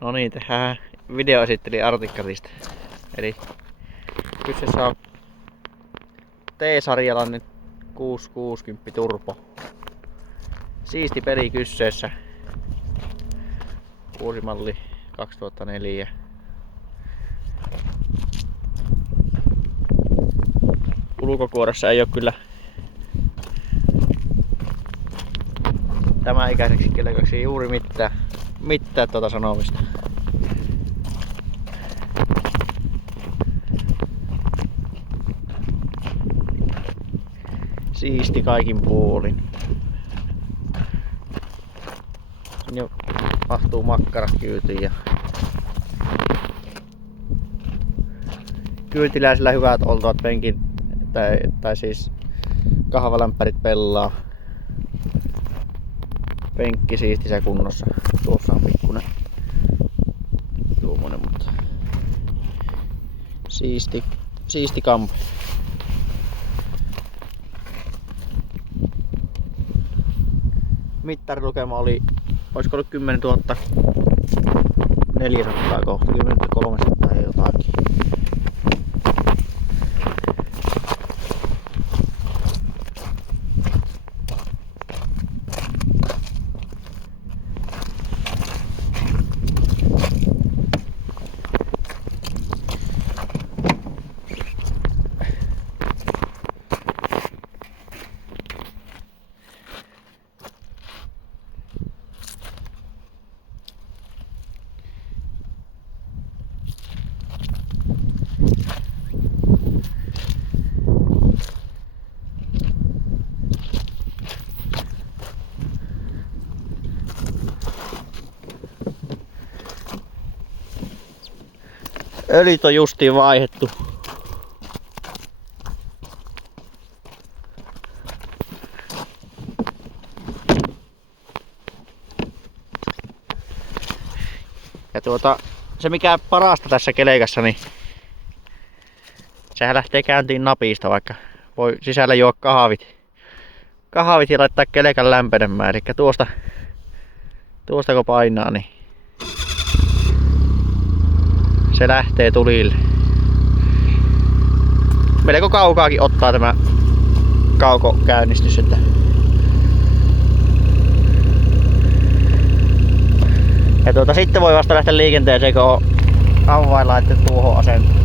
No niin, tehdään videoesitteli artikkelista. Eli kyseessä on T-sarjalainen 660 Turbo. Siisti peli kyseessä. Uusi malli 2004. Ulkokuoressa ei oo kyllä tämän ikäiseksi kelekaksi juuri mitään tuota sanomista. Siisti kaikin puolin. Sinne mahtuu makkarat kyytiin ja kyytiläisillä hyvät oltavat penkin tai siis kahvalämpärit pelaa. Penkki siistissä kunnossa. Tuossa on pikkunen tuommoinen, mutta siisti kampi. Mittarilukema oli, olisiko ollut 10 400 kohta, 10 300 ja jotakin. Öljyt on justiin vaihdettu. Ja se mikä parasta tässä kelekassa, niin sehän lähtee käyntiin napista, vaikka voi sisällä juo kahvit ja laittaa kelekan lämpenemään. Eli tuosta kun painaa, niin se lähtee tulille. Melko kaukaakin ottaa tämä kaukokäynnistys. Ja sitten voi vasta lähteä liikenteeseen, kun on avain laitettu tuohon asentoon.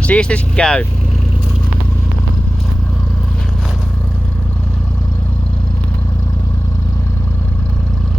Siististi käy.